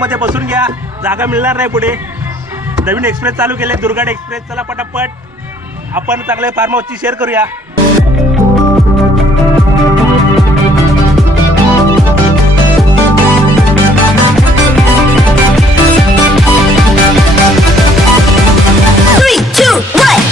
मध्ये बसून घ्या. जागा मिळणार नाही पुढे. नवीन एक्सप्रेस चालू केले दुर्गाड एक्सप्रेस. चला पटापट. आपण चांगले फार्म हाऊसची शेअर करूया. Three, two, one,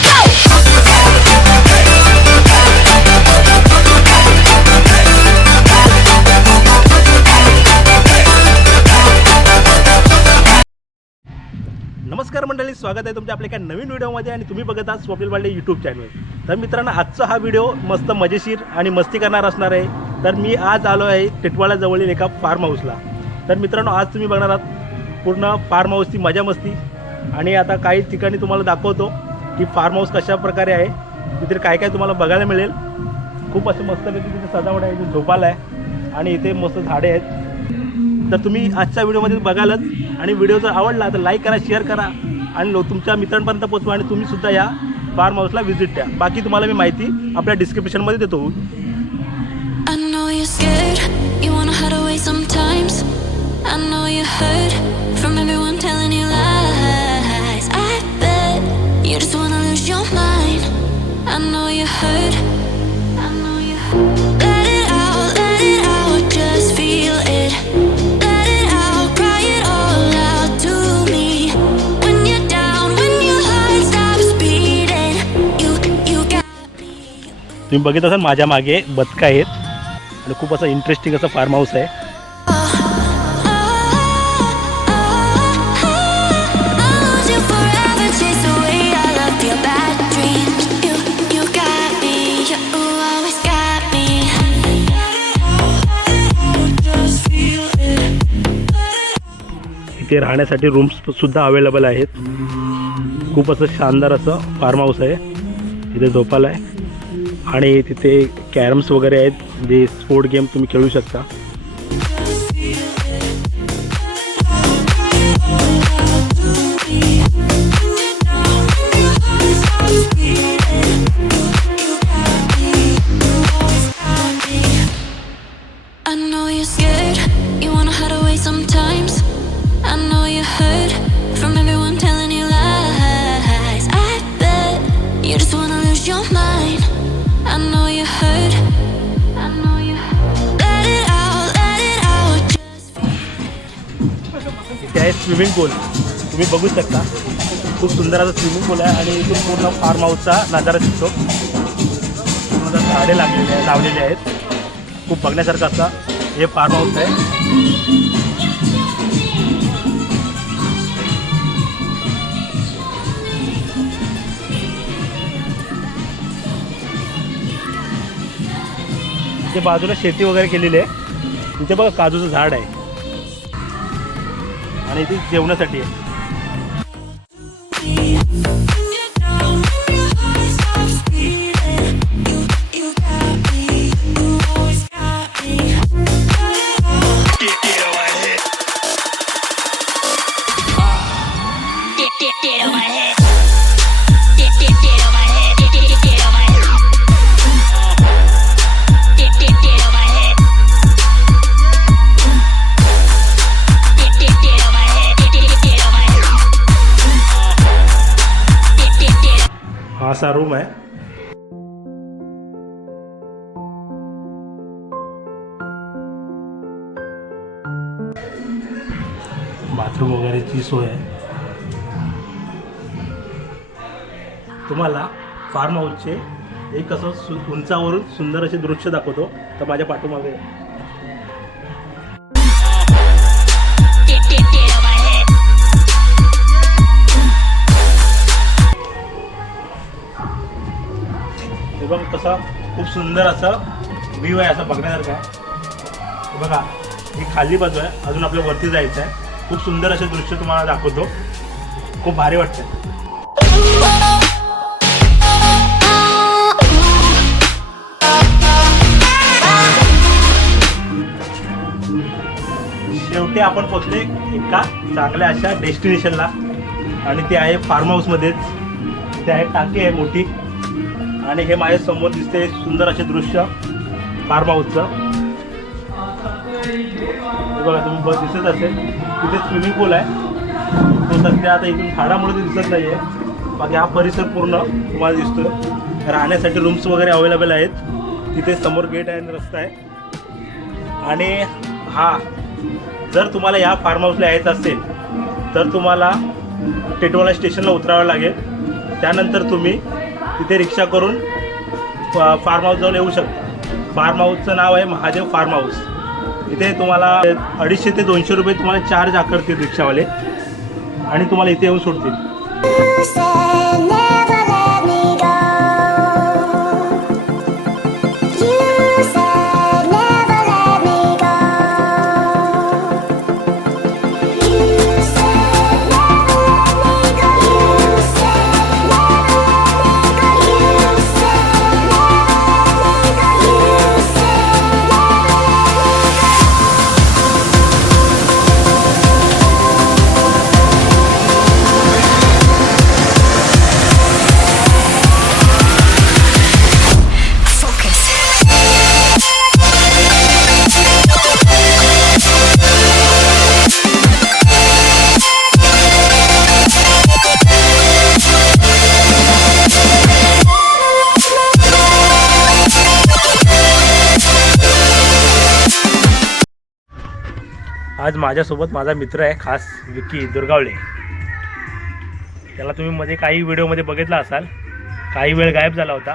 स्वागत आहे तुमच्या आपल्या एका नवीन व्हिडिओमध्ये आणि तुम्ही बघत आहात स्वप्नील बांडे यूट्यूब चॅनल तर मित्रांनो आजचा हा व्हिडिओ मस्त मजेशीर आणि मस्ती करणार असणार आहे. तर मी आज आलो आहे टिटवाळ्याजवळील एका फार्म हाऊसला तर मित्रांनो आज तुम्ही बघणार आहात पूर्ण फार्म हाऊसची मजा मस्ती. आणि आता काही ठिकाणी तुम्हाला दाखवतो की फार्म हाऊस कशा प्रकारे आहे. तिथे काय काय तुम्हाला बघायला मिळेल. खूप असं मस्तपैकी तिथे सजावट आहे इथे झोपाला आहे आणि इथे मस्त झाडे आहेत. तर तुम्ही आजच्या व्हिडिओमध्ये बघालच. आणि व्हिडिओ जर आवडला तर लाईक करा शेअर करा. आणि लो- तुमच्या मित्रांपर्यंत पोचवा आणि तुम्ही सुद्धा या फार्म हाऊसला व्हिजिट द्या. बाकी तुम्हाला मी माहिती आपल्या डिस्क्रिप्शनमध्ये देतो. I know wanna hide away sometimes. I know you hurt. तुम्ही बघित असाल माझ्या मागे बदका आहेत. आणि खूप असं इंटरेस्टिंग असं फार्म हाऊस आहे. इथे राहण्यासाठी रूम्स सुद्धा अवेलेबल आहेत. खूप असं शानदार असं फार्म हाऊस आहे. तिथे झोपाला आहे. आणि तिथे कॅरम्स वगैरे आहेत जे स्पोर्ट गेम तुम्ही खेळू शकता. Swimming pool. तुम्ही बघू शकता. खूप सुंदर असा स्विमिंग पूल आहे आणि इथून पूर्ण फार्म हाऊसचा नजारा दिसतो. पूर्ण झाडे लागलेले आहे लावलेले आहेत. खूप बघण्यासारखं असा हे फार्म हाऊस आहे. इथे बाजूला शेती वगैरे केलेली आहे. इथे बघा काजूचं झाड आहे. आणि ती जेवणासाठी आहे. असा रूम आहे. बाथरूम वगैरेची सोय आहे. तुम्हाला फार्म हाऊसचे एक असं सु उंचावरून सुंदर असे दृश्य दाखवतो. तर माझ्या पाठीमागे. सुंदर असं व्ह्यू आहे असं बघण्यासारखं आहे. बघा ही खाली बाजू आहे. अजून आपल्या वरती जायचं आहे. खूप सुंदर असे दृश्य तुम्हाला दाखवतो. खूप भारी वाटतं शेवटी आपण पोचले एका चांगल्या अशा डेस्टिनेशनला आणि ते आहे फार्म हाऊसमध्येच ते आहे टाकी आहे मोठी. आणि हे माझ्यासमोर दिसते सुंदर असे दृश्य फार्म हाऊसचं. हे बघा तुम्ही बस दिसत असेल. तिथे स्विमिंग पूल आहे. तो सध्या आता इथून झाडामुळे ते दिसत नाही आहे बाकी हा परिसर पूर्ण तुम्हाला दिसतो राहण्यासाठी रूम्स वगैरे अवेलेबल आहेत. तिथे समोर गेट आहे आणि रस्ता आहे. आणि हा जर तुम्हाला या फार्म हाऊसला यायचं असेल तर तुम्हाला टेटवाला स्टेशनला उतरावं लागेल. त्यानंतर तुम्ही तिथे रिक्षा करून फ- फार्म हाऊस जाऊन येऊ शकता. फार्म हाऊसचं नाव आहे महादेव फार्म हाऊस. इथे तुम्हाला अडीचशे ते दोनशे रुपये तुम्हाला चार्ज आकारतील रिक्षावाले आणि तुम्हाला इथे येऊन सोडतील. आज माझ्यासोबत माझा मित्र आहे खास विकी दुर्गावळे. त्याला तुम्ही मध्ये काही व्हिडिओमध्ये बघितला असाल काही वेळ गायब झाला होता.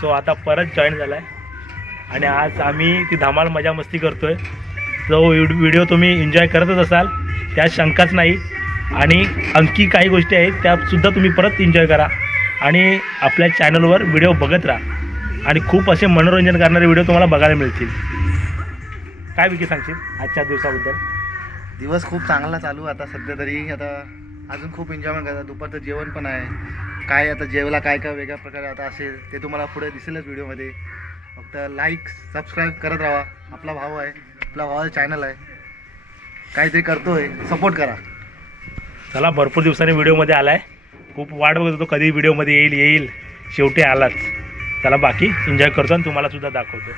सो आता परत जॉईन झाला आहे आणि आज आम्ही ती धमाल मजा मस्ती करतो आहे जो व्हिडिओ तुम्ही एन्जॉय करतच असाल. त्यात शंकाच नाही. आणि आणखी काही गोष्टी आहेत त्यासुद्धा तुम्ही परत एन्जॉय करा. आणि आपल्या चॅनलवर व्हिडिओ बघत राहा. आणि खूप असे मनोरंजन करणारे व्हिडिओ तुम्हाला बघायला मिळतील. काय विकी सांगशील आजच्या दिवसाबद्दल? दिवस खूप चांगला चालू आहे आता सध्या तरी. आता अजून खूप एन्जॉयमेंट करतात. दुपारचं जेवण पण आहे. काय आता जेवला काय काय वेगळ्या प्रकारे आता असेल ते तुम्हाला पुढे दिसेलच व्हिडिओमध्ये. फक्त लाईक सबस्क्राईब करत राहा. आपला भाऊ आहे. आपला भावाचं चॅनल आहे. काहीतरी करतोय. सपोर्ट करा. चला भरपूर दिवसांनी व्हिडिओमध्ये आला आहे खूप वाट बघत होतो कधी व्हिडिओमध्ये येईल येईल. शेवटी आलाच. चला बाकी एन्जॉय करतो आणि तुम्हाला सुद्धा दाखवतो.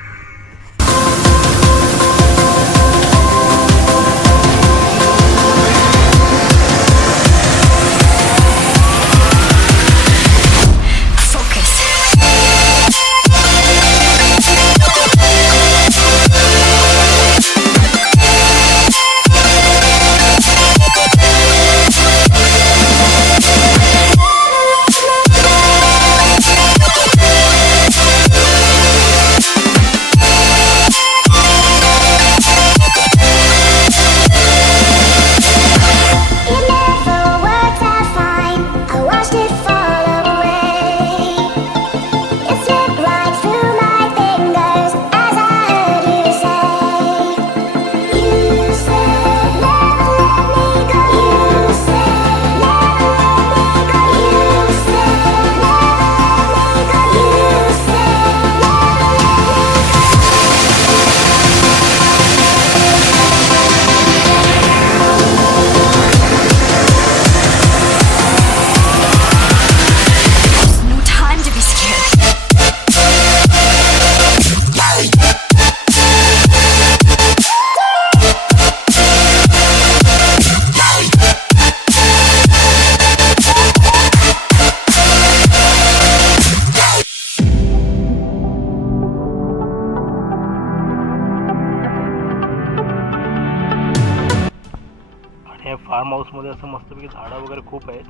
हाऊसमध्ये असं मस्तपैकी झाडं वगैरे खूप आहेत.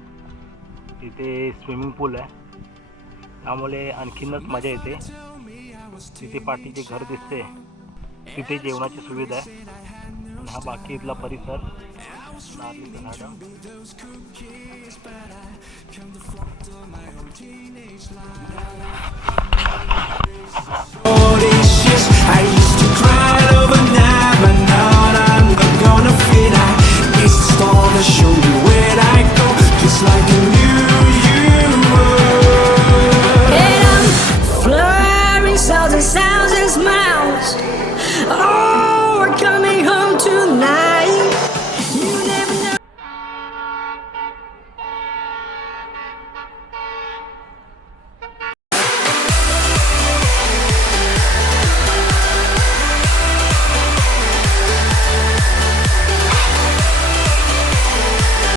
तिथे स्विमिंग पूल आहे. त्यामुळे आणखीनच मजा येते. तिथे पाठीचे घर दिसते. तिथे जेवणाची सुविधा आहे. आणि हा बाकी इथला परिसर. झाडं